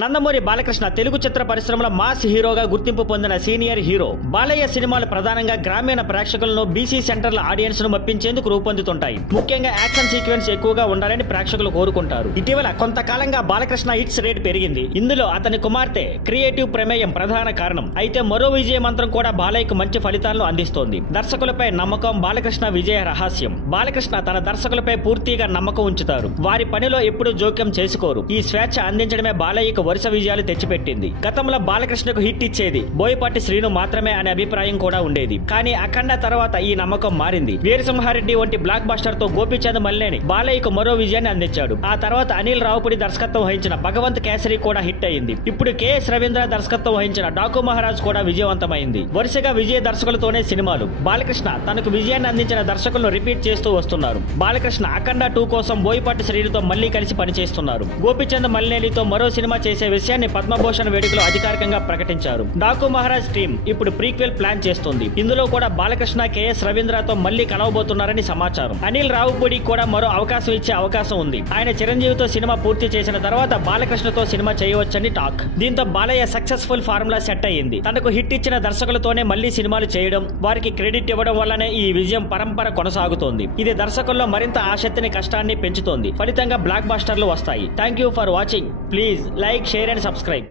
నందమూరి బాలకృష్ణ తెలుగు చిత్ర పరిశ్రమలో మాస్ హీరోగా గుర్తింపు పొందిన సీనియర్ హీరో. బాలయ్య సినిమాలు ప్రధానంగా గ్రామీణ ప్రేక్షకులను బీసీ సెంటర్ల ఆడియన్స్ ను మెప్పించేందుకు రూపొందుతుంటాయి. ముఖ్యంగా యాక్షన్ సీక్వెన్స్ ఎక్కువగా ఉండాలని ప్రేక్షకులు కోరుకుంటారు. ఇటీవల కొంతకాలంగా బాలకృష్ణ హిట్స్ రేట్ పెరిగింది. ఇందులో అతని కుమార్తె క్రియేటివ్ ప్రమేయం ప్రధాన కారణం. అయితే మరో విజయ మంత్రం కూడా బాలయ్యకు మంచి ఫలితాలను అందిస్తోంది. దర్శకులపై నమ్మకం బాలకృష్ణ విజయ రహస్యం. బాలకృష్ణ తన దర్శకులపై పూర్తిగా నమ్మకం ఉంచుతారు. వారి పనిలో ఎప్పుడూ జోక్యం చేసుకోరు. ఈ స్వేచ్ఛ అందించడమే బాలయ్యకు వరుస విజయాలు తెచ్చిపెట్టింది. గతంలో బాలకృష్ణకు హిట్ ఇచ్చేది బోయపాటి శ్రీను మాత్రమే అనే అభిప్రాయం కూడా ఉండేది. కానీ అఖండ తర్వాత ఈ నమ్మకం మారింది. వీరసింహారెడ్డి వంటి బ్లాక్ బస్టర్ తో గోపీచంద్ మల్లేని బాలయ్యకు మరో విజయాన్ని అందించాడు. ఆ తర్వాత అనిల్ రావుపూడి దర్శకత్వం వహించిన భగవంత్ కేసరి కూడా హిట్ అయింది. ఇప్పుడు కెఎస్ రవీంద్ర దర్శకత్వం వహించిన డాకు మహారాజ్ కూడా విజయవంతమైంది. వరుసగా విజయ దర్శకులతోనే సినిమాలు. బాలకృష్ణ తనకు విజయాన్ని అందించిన దర్శకులను రిపీట్ చేస్తూ వస్తున్నారు. బాలకృష్ణ అఖండ 2 కోసం బోయపాటి శ్రీనుతో మళ్లీ కలిసి పనిచేస్తున్నారు. గోపీచంద్ మల్లేనితో మరో సినిమా చేసే విషయాన్ని పద్మభూషణ్ వేడుకలో అధికారికంగా ప్రకటించారు. డాకు మహారాజ్ టీం ఇప్పుడు ప్రీక్వెల్ ప్లాన్ చేస్తుంది. ఇందులో కూడా బాలకృష్ణ కెఎస్ రవీంద్రతో మళ్లీ కలవబోతున్నారని సమాచారం. అనిల్ రావుపూడి కూడా మరో అవకాశం ఇచ్చే అవకాశం ఉంది. ఆయన చిరంజీవితో సినిమా పూర్తి చేసిన తర్వాత బాలకృష్ణతో సినిమా చేయవచ్చని టాక్. దీంతో బాలయ్య సక్సెస్ఫుల్ ఫార్ములా సెట్ అయ్యింది. తనకు హిట్ ఇచ్చిన దర్శకులతోనే మళ్లీ సినిమాలు చేయడం, వారికి క్రెడిట్ ఇవ్వడం వల్లనే ఈ విజయం పరంపర కొనసాగుతోంది. ఇది దర్శకుల్లో మరింత ఆసక్తిని కష్టాన్ని పెంచుతోంది. ఫలితంగా బ్లాక్ బస్టర్లు వస్తాయి. Thank you for watching. Please like, share and subscribe.